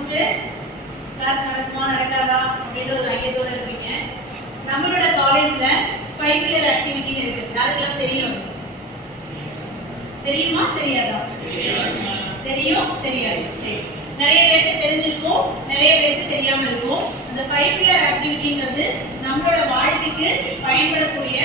யோசிச்சுட்டு கிளாஸ் நடக்குமா நடக்காதா அப்படின்ற ஒரு ஐயத்தோடு இருப்பீங்க. நம்மளோட காலேஜில் ஃபைவ் இயர் ஆக்டிவிட்டி இருக்கு. யாருக்கெல்லாம் தெரியும்? தெரியுமா தெரியாதா? தெரியும் தெரியாது. சரி. நிறைய பேருக்கு தெரிஞ்சிருக்கும் நிறைய பேருக்கு தெரியாம இருக்கும். அந்த ஃபைவ் இயர் ஆக்டிவிட்டிங்கிறது நம்மளோட வாழ்க்கைக்கு பயன்படக்கூடிய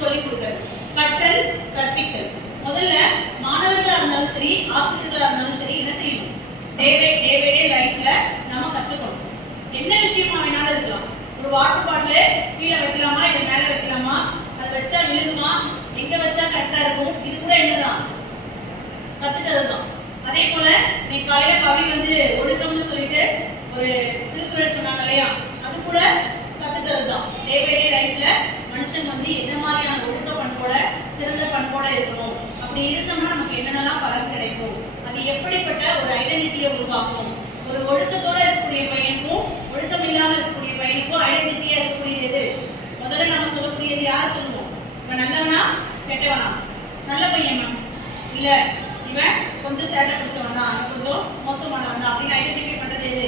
சொல்லிக் கொடுக்கறது. கற்றல் கற்பித்தல். முதல்ல மாணவர்களா இருந்தாலும் சரி ஆசிரியர்களா இருந்தாலும் சரி என்ன செய்யணும்? டேவே டேவேடே டே லைஃப்ல நம்ம கத்துக்கணும். என்ன விஷயமா வேணாலும் இருக்கலாம். ஒரு வாட்டர் பாட்டில் கீழே வைக்கலாமா இல்லை மேல வைக்கலாமா? அது வச்சா விழுகுமா? எங்க வச்சா கரெக்டா இருக்கும்? இது கூட என்னதான்? கத்துக்கிறது தான் அதே போல நீ காலையில பவி வந்து ஒழுக்கம்னு சொல்லிட்டு ஒரு திருக்குறள் சொன்னாங்க இல்லையா? அது கூட கத்துக்கிறது தான் டே பை டே லைஃப்ல மனுஷன் வந்து என்ன மாதிரியான ஒழுக்க பண்போட சிறந்த பண்போட இருக்கணும்? அப்படி இருந்தோம்னா நமக்கு என்னென்னலாம் பலன் கிடைக்கும்? அது எப்படிப்பட்ட ஒரு ஐடென்டிட்டியை உருவாக்கும்? ஒரு ஒழுக்கத்தோட இருக்கக்கூடிய பையனுக்கும் ஒழுக்கம் இல்லாமல் இருக்கக்கூடிய பையனுக்கும் ஐடென்டிட்டியா இருக்கக்கூடியது எது முதல்ல நம்ம சொல்லக்கூடியது யார சொல்லுவோம் இவன் நல்லவனா கெட்டவனா நல்ல பையன் மேம் இல்ல இவன் கொஞ்சம் சேட்டை பிடிச்சவன் தான் இவன் கொஞ்சம் மோசமானவன் தான் அப்படின்னு ஐடென்டிஃபை பண்றது எது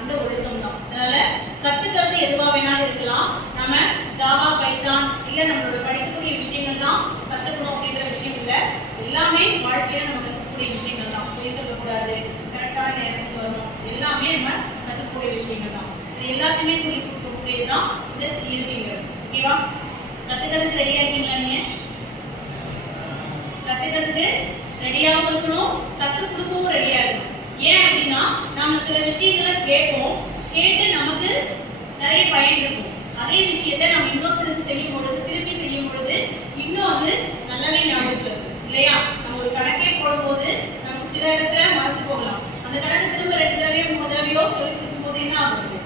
அந்த ஒழுக்கம் தான் அதனால கத்துக்கிறது எதுவா வேணாலும் இருக்கலாம் நம்ம ஜாவா பைத்தான் இல்ல நம்மளோட படிக்கக்கூடிய விஷயங்கள் தான் கத்துக்கணும் அப்படின்ற விஷயம் இல்ல. எல்லாமே வாழ்க்கையில நம்ம கத்துக்கக்கூடிய விஷயங்கள் தான். பொய் சொல்லக்கூடாது கரெக்டான நேரத்துக்கு வரணும். எல்லாமே நம்ம கத்துக்கக்கூடிய விஷயங்கள் தான். இது எல்லாத்தையுமே சொல்லி கொடுக்கக்கூடியது தான் இந்த சிஎல்டிங்கிறது ஓகேவா கத்துக்கிறதுக்கு ரெடியாக இருக்கீங்களா நீங்க? கத்துக்கிறதுக்கு ரெடியாகவும் இருக்கணும் கத்து கொடுக்கவும் ரெடியா இருக்கணும். ஏன் அப்படின்னா நாம சில விஷயங்களை கேட்போம் கேட்டு நமக்கு நிறைய பயன் இருக்கும். அதே விஷயத்தை நம்ம இன்னொருத்தருக்கு செய்யும் பொழுது திருப்பி செய்யும் பொழுது இன்னும் அது நல்லாவே இருக்கும் இல்லையா? நம்ம ஒரு கணக்கே போடும்போது நமக்கு சில இடத்துல மறந்து போகலாம். அந்த கணக்கு திரும்ப ரெண்டு தடவையோ மூணு தடவையோ சொல்லி கொடுக்கும் போது என்ன ஆகும்?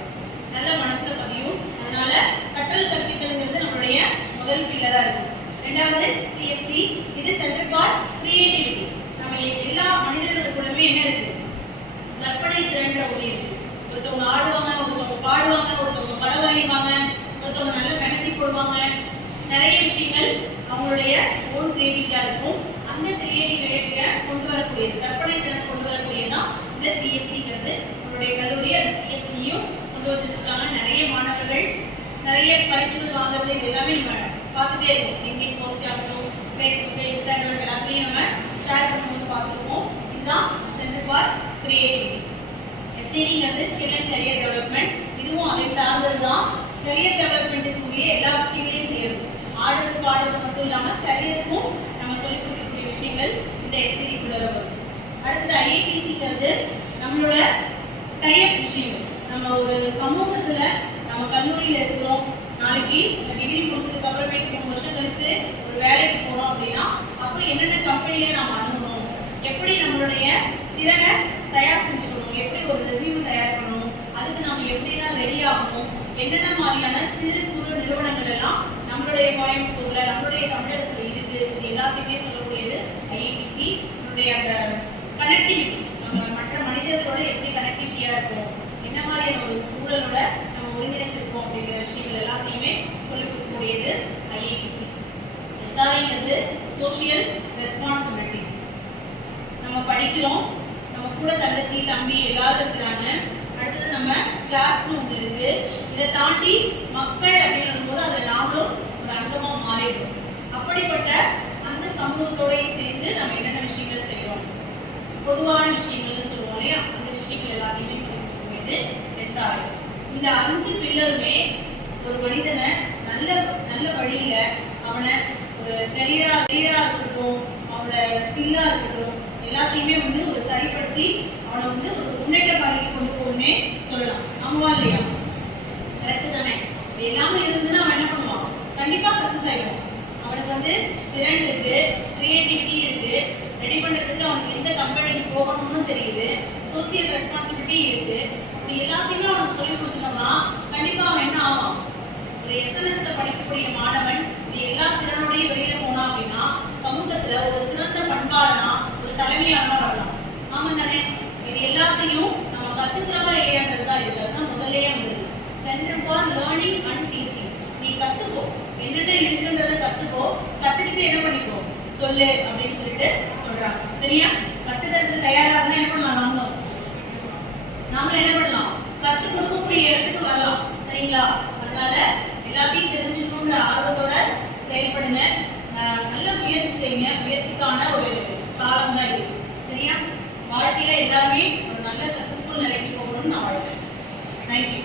நல்ல மனசுல பதியும். அதனால கற்றல் கற்பித்தல்ங்கிறது நம்மளுடைய முதல் பில்லரா இருக்கும். ரெண்டாவது சிஎஃப்சி இது சென்டர் ஃபார் கிரியேட்டிவிட்டி நம்ம எல்லா மனிதர்களுக்குள்ளமே என்ன இருக்கு? கற்பனை திறன்ற ஒளி இருக்கு. ஒருத்தவங்க ஆடுவாங்க ஒருத்தவங்க பாடுவாங்க ஒருத்தவங்க படம் வரைவாங்க ஒருத்தவங்க நல்லா மெனதி போடுவாங்க. நிறைய விஷயங்கள் அவங்களுடைய ஓன் கிரியேட்டிவிட்டா இருக்கும். அந்த கிரியேட்டிவிட்டிய கொண்டு வரக்கூடியது கற்பனை திறனை கொண்டு வரக்கூடியதுதான் இந்த சிஎஃப்சிங்கிறது நம்மளுடைய கல்லூரி அந்த சிஎஃப்சியும் கொண்டு வந்துட்டு இருக்காங்க நிறைய மாணவர்கள் நிறைய பரிசுகள் வாங்குறது இது எல்லாமே நம்ம பார்த்துட்டே இருக்கோம். லிங்கின் போஸ்ட் ஆகட்டும் ஃபேஸ்புக் இன்ஸ்டாகிராம் எல்லாத்தையும் நம்ம ஷேர் பண்ணும்போது பார்த்துருப்போம். இதுதான் சென்டர் ஃபார் கிரியேட்டிவிட்டி எஸ்டிடிங்கிறது ஸ்கில் அண்ட் கரியர் டெவலப்மெண்ட் இதுவும் அதை சார்ந்தது தான் கரியர் டெவலப்மெண்ட்டுக்குரிய எல்லா விஷயங்களையும் செய்யணும். ஆடுறது பாடுறது மட்டும் இல்லாமல் கரியருக்கும் நம்ம சொல்லிக் கொடுக்கக்கூடிய விஷயங்கள் இந்த எஸ்டிடிக்குள்ள வரும். அடுத்தது ஐஏபிசிங்கிறது நம்மளோட டைப் விஷயங்கள். நம்ம ஒரு சமூகத்தில் நம்ம கல்லூரியில் இருக்கிறோம். நாளைக்கு டிகிரி முடிச்சதுக்கு அப்புறமேட்டு மூணு வருஷம் கழிச்சு ஒரு வேலைக்கு போகிறோம் அப்படின்னா அப்போ என்னென்ன கம்பெனியில நாம் அணுகணும்? எப்படி நம்மளுடைய திறனை தயார் செஞ்சுக்கணும்? எப்படி ஒரு ரெசியூம் தயார் பண்ணணும்? அதுக்கு நாம் எப்படிலாம் ரெடி ஆகணும்? என்னென்ன மாதிரியான சிறு குறு நிறுவனங்கள் எல்லாம் நம்மளுடைய கோயம்புத்தூர்ல நம்மளுடைய தமிழகத்துல இருக்கு எல்லாத்தையுமே சொல்லக்கூடியது ஐஏபிசி நம்மளுடைய அந்த கனெக்டிவிட்டி நம்ம மற்ற மனிதர்களோட எப்படி கனெக்டிவிட்டியா இருக்கும்? என்ன மாதிரியான ஒரு சூழலோட நம்ம ஒருங்கிணைச்சிருக்கோம் அப்படிங்கிற விஷயங்கள் எல்லாத்தையுமே சொல்லிக் கொடுக்கக்கூடியது ஐஏபிசி எஸ்ஆர்ஐங்கிறது சோஷியல் ரெஸ்பான்சிபிலிட்டிஸ் நம்ம படிக்கிறோம் நம்ம கூட தங்கச்சி தம்பி எல்லாரும் இருக்கிறாங்க. அடுத்தது நம்ம கிளாஸ் ரூம் இருக்கு. இதை தாண்டி மக்கள் அப்படின்னு போது அதில் நாமளும் ஒரு அங்கமா மாறிடும் அப்படிப்பட்ட அந்த சமூகத்தோடையும் சேர்ந்து நம்ம என்னென்ன விஷயங்கள் செய்யறோம்? பொதுவான விஷயங்கள்னு சொல்லுவோம் இல்லையா? அந்த விஷயங்கள் எல்லாத்தையுமே சொல்லி எஸ்ஆர் இந்த அஞ்சு பில்லருமே ஒரு மனிதனை நல்ல நல்ல வழியில அவனை ஒரு தெரியறா தெரியறா இருக்கட்டும் அவனோட ஸ்கில்லா இருக்கட்டும் எல்லாத்தையுமே வந்து ஒரு சரிப்படுத்தி அவனை வந்து ஒரு முன்னேற்ற பாதைக்கு கொண்டு போகணுமே சொல்லலாம். ஆமாவா இல்லையா? கரெக்ட் தானே? இது எல்லாமே இருந்ததுன்னா அவன் என்ன பண்ணுவான்? கண்டிப்பா சக்சஸ் ஆயிடுவான். அவனுக்கு வந்து திறன் இருக்கு கிரியேட்டிவிட்டி இருக்கு ரெடி பண்றதுக்கு அவனுக்கு எந்த கம்பெனிக்கு போகணும்னு தெரியுது சோசியல் ரெஸ்பான்சிபிலிட்டி இருக்கு. அப்படி எல்லாத்தையுமே அவனுக்கு சொல்லி கொடுத்துட்டோம்னா கண்டிப்பா அவன் என்ன ஆவான்? ஒரு எஸ்என்எஸ்ல படிக்கக்கூடிய மாணவன் இது எல்லா திறனோடையும் வெளியில போனா அப்படின்னா சமூகத்துல ஒரு சிறந்த தலைமையாக வரலாம். ஆமா தானே? இது எல்லாத்தையும் நம்ம கத்துக்கிறோமா இல்லையான்றது தான் இருக்கு அதுதான் முதல்லயே வந்தது centre for learning and teaching நீ கத்துக்கோ. என்னென்ன இருக்குன்றத கத்துக்கோ. கத்துக்கிட்டு என்ன பண்ணிக்கோ? சொல்லு அப்படின்னு சொல்லிட்டு சொல்றாங்க. சரியா? கத்துக்கிறதுக்கு தயாரா இருந்தா என்ன பண்ணலாம் நாமளும்? நாமளும் என்ன பண்ணலாம்? கத்து கொடுக்கக்கூடிய இடத்துக்கு வரலாம். சரிங்களா? அதனால எல்லாத்தையும் தெரிஞ்சுக்கணுன்ற ஆர்வத்தோட செயல்படுங்க. நல்ல முயற்சி செய்யுங்க. முயற்சிக்கான ஒரு காலம் தான் இருக்கு. சரியா? வாழ்க்கையில எல்லாமே ஒரு நல்ல சக்சஸ்ஃபுல் நிலைக்கு போகணும்னு நான் வாழ்க்கை தேங்க்யூ